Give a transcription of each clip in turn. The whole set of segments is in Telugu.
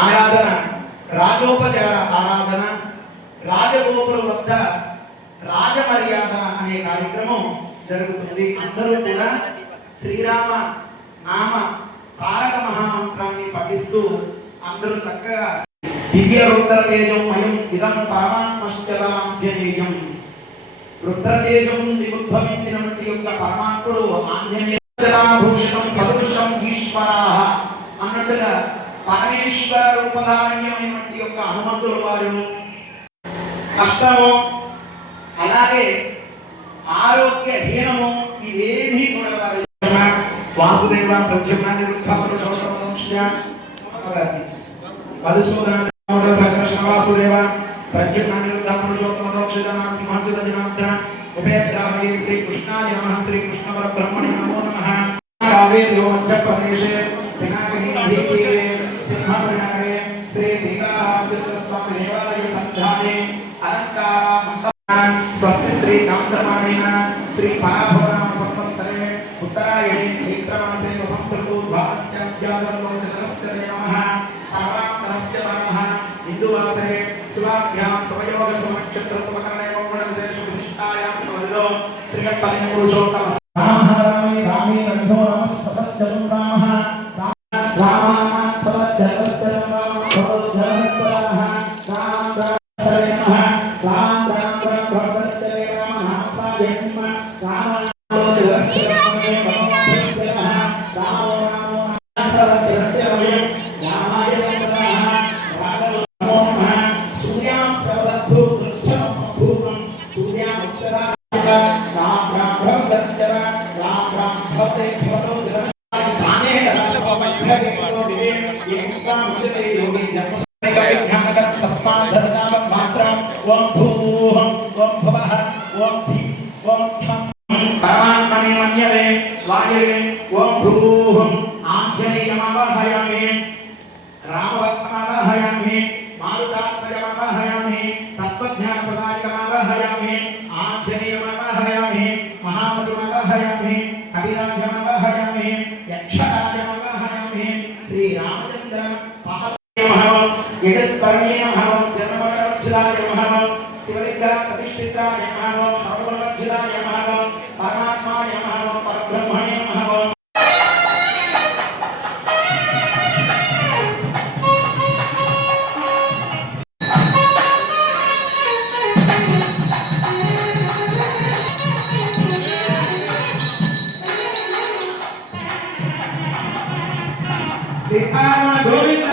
ఆరాధన, రాజోపచార ఆరాధన, రాజగోపురం వద్ద రాజమర్యాద అనే కార్యక్రమం జరుగుతుంది. అందరూ కూడా శ్రీరామ నామ తారక మహామంత్రాన్ని పఠిస్తూ అందరూ చక్కగా దివ్య రుద్రతేజం మయం ఇదం పరమాత్మశ్చలాంజనేయం, రుద్రతేజం ఉద్భవించినటువంటి యొక్క పరమాత్ముడు ఆంజనేయభూషణం సదృశం ఈశ్వరాః అన్నట్టుగా పరమేశ్వర రూపధారణ్యమైనటువంటి యొక్క హనుమంతుల వారును కష్టము అలాగే ఆరోగ్య హీనము ఇవేమీ కూడా వారు వాసుదేవ ప్రత్యమాన్ని సంకర్షణ వాసుదేవ ప్రత్యమాన్ని శ్రీ కృష్ణాయ నమః. శ్రీ కృష్ణ పరబ్రహ్మణే నమో నమః. కావేర్యో మధ్యప్రదేశే సింహనగరే శ్రీ సీతారామచంద్రస్వామి దేవాలయ సంధానే అలంకార స్వస్తి శ్రీ కాంతమానేన శ్రీ పరాభవనామ సంవత్సరే ఉత్తరాయణే చైత్రమాసే వసంతృతు భారత్యాద్యాదలో చతురస్యతే నమః. సర్వాంతరస్య నమః. హిందూవాసరే శివాభ్యాం సమయోగ సమనక్షత్ర సమకరణే మంగళ విశేష విశిష్టాయాం సమలో శ్రీగణపతి పురుషోత్తమ రామే రామే రంధో నమః రామః పరమాత్మనే మన్యవే వాయవే ఓం భూహం ఆంజనేయమవహయామి రామభక్తమవహయామి మారుతాత్మజమవహయామి తత్వజ్ఞానప్రదాయకమవహయామి ఆంజనేయమవహయామి మహామతిమవహయామి కవిరాజమవహయామి యక్షరాజమవహయామి శ్రీరామచంద్ర యజస్పర్ణే నమః. జన్మవరక్షిదాయ నమః. శివలింగ ప్రతిష్ఠితాయ నమః. సర్వవరక్షిదాయ నమః. పరమాత్మాయ నమః. పరబ్రహ్మణే నమః. శ్రీరామ గోవింద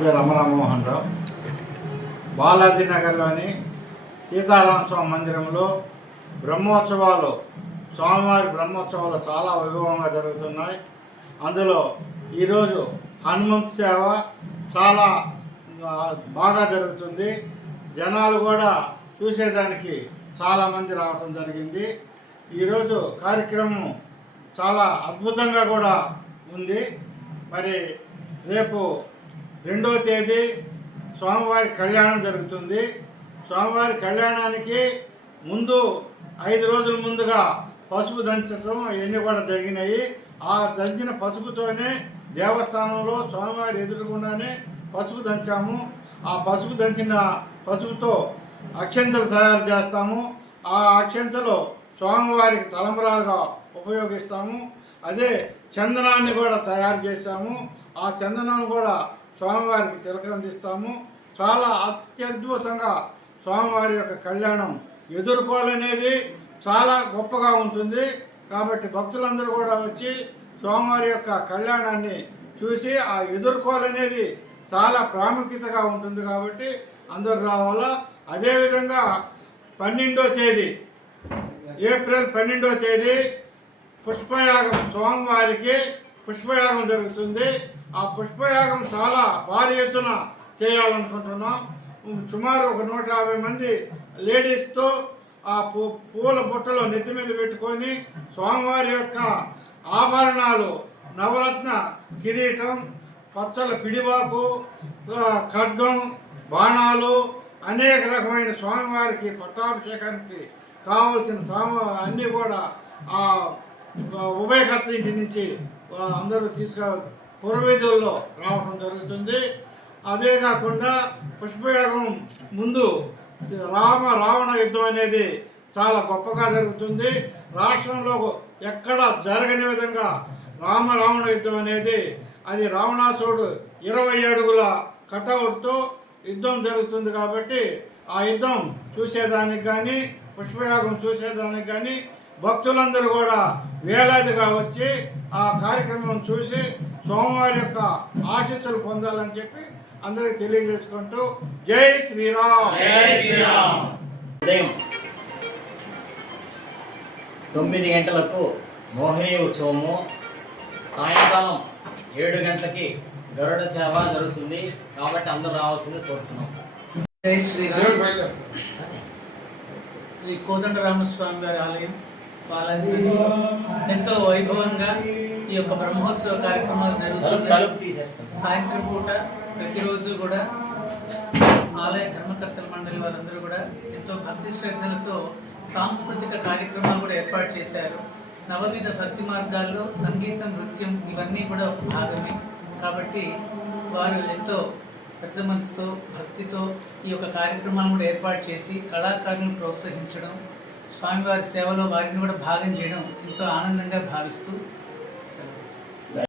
పేరు అమరామోహన్ రావు. బాలాజీ నగర్లోని సీతారామ స్వామి మందిరంలో బ్రహ్మోత్సవాలు, స్వామివారి బ్రహ్మోత్సవాలు చాలా వైభవంగా జరుగుతున్నాయి. అందులో ఈరోజు హనుమంత్ సేవ చాలా బాగా జరుగుతుంది. జనాలు కూడా చూసేదానికి చాలామంది రావటం జరిగింది. ఈరోజు కార్యక్రమం చాలా అద్భుతంగా కూడా ఉంది. మరి రేపు 2వ తేదీ స్వామివారి కళ్యాణం జరుగుతుంది. స్వామివారి కళ్యాణానికి ముందు 5 రోజుల ముందుగా పసుపు దంచడం ఇవన్నీ కూడా జరిగినాయి. ఆ దంచిన పసుపుతోనే దేవస్థానంలో స్వామివారి ఎదురుగుండానే పసుపు దంచాము. ఆ పసుపు దంచిన పసుపుతో అక్షంతలు తయారు చేస్తాము. ఆ అక్షంతలు స్వామివారికి తలంబరాలుగా ఉపయోగిస్తాము. అదే చందనాన్ని కూడా తయారు చేశాము. ఆ చందనాన్ని కూడా స్వామివారికి తిలకందిస్తాము. చాలా అత్యద్భుతంగా స్వామివారి యొక్క కళ్యాణం ఎదుర్కోవాలనేది చాలా గొప్పగా ఉంటుంది. కాబట్టి భక్తులందరూ కూడా వచ్చి స్వామివారి యొక్క కళ్యాణాన్ని చూసి ఆ ఎదుర్కోవాలనేది చాలా ప్రాముఖ్యతగా ఉంటుంది. కాబట్టి అందరూ రావాలా. అదేవిధంగా 12వ తేదీ ఏప్రిల్ 12వ తేదీ పుష్పయాగం, స్వామివారికి పుష్పయాగం జరుగుతుంది. ఆ పుష్పయాగం చాలా భారీ ఎత్తున చేయాలనుకుంటున్నాం. సుమారు ఒక 150 మంది లేడీస్తో ఆ పూల బుట్టలో నెత్తి మీద పెట్టుకొని స్వామివారి యొక్క ఆభరణాలు, నవరత్న కిరీటం, పచ్చల పిడివాకు, ఖడ్గం, బాణాలు, అనేక రకమైన స్వామివారికి పట్టాభిషేకానికి కావలసిన అన్నీ కూడా ఆ ఉభయకర్త ఇంటి నుంచి అందరూ పురవీధుల్లో రావడం జరుగుతుంది. అదే కాకుండా పుష్పయాగం ముందు రావణ యుద్ధం అనేది చాలా గొప్పగా జరుగుతుంది. రాష్ట్రంలో ఎక్కడ జరగని విధంగా రావణ యుద్ధం అనేది, అది రావణాసురుడు 20 అడుగుల కటౌట్తో యుద్ధం జరుగుతుంది. కాబట్టి ఆ యుద్ధం చూసేదానికి కానీ, పుష్పయాగం చూసేదానికి కానీ భక్తులందరూ కూడా వేలాదిగా వచ్చి ఆ కార్యక్రమం చూసి స్వామివారి యొక్క ఆశీస్సులు పొందాలని చెప్పి అందరికి తెలియజేసుకుంటూ జై శ్రీరామ్. ఉదయం 9 గంటలకు మోహిని ఉత్సవము, సాయంకాలం 7 గంటలకి గరుడ సేవ జరుగుతుంది. కాబట్టి అందరూ రావాల్సింది కోరుతున్నాం. జై శ్రీరామ్. శ్రీ కోదండరామస్వామి గారి ఆలయం బాలాజీ ఎంతో వైభవంగా ఈ యొక్క బ్రహ్మోత్సవ కార్యక్రమాలు జరుగుతుంది. సాయంత్రం పూట ప్రతిరోజు కూడా ఆలయ ధర్మకర్తల మండలి వారందరూ కూడా ఎంతో భక్తి శ్రద్ధలతో సాంస్కృతిక కార్యక్రమాలు కూడా ఏర్పాటు చేశారు. నవవిధ భక్తి మార్గాల్లో సంగీతం, నృత్యం ఇవన్నీ కూడా ఒక భాగమే. కాబట్టి వారు ఎంతో పెద్ద మనసుతో, భక్తితో ఈ యొక్క కార్యక్రమాలను కూడా ఏర్పాటు చేసి కళాకారులను ప్రోత్సహించడం, స్వామివారి సేవలో వారిని కూడా భాగం చేయడం ఎంతో ఆనందంగా భావిస్తూ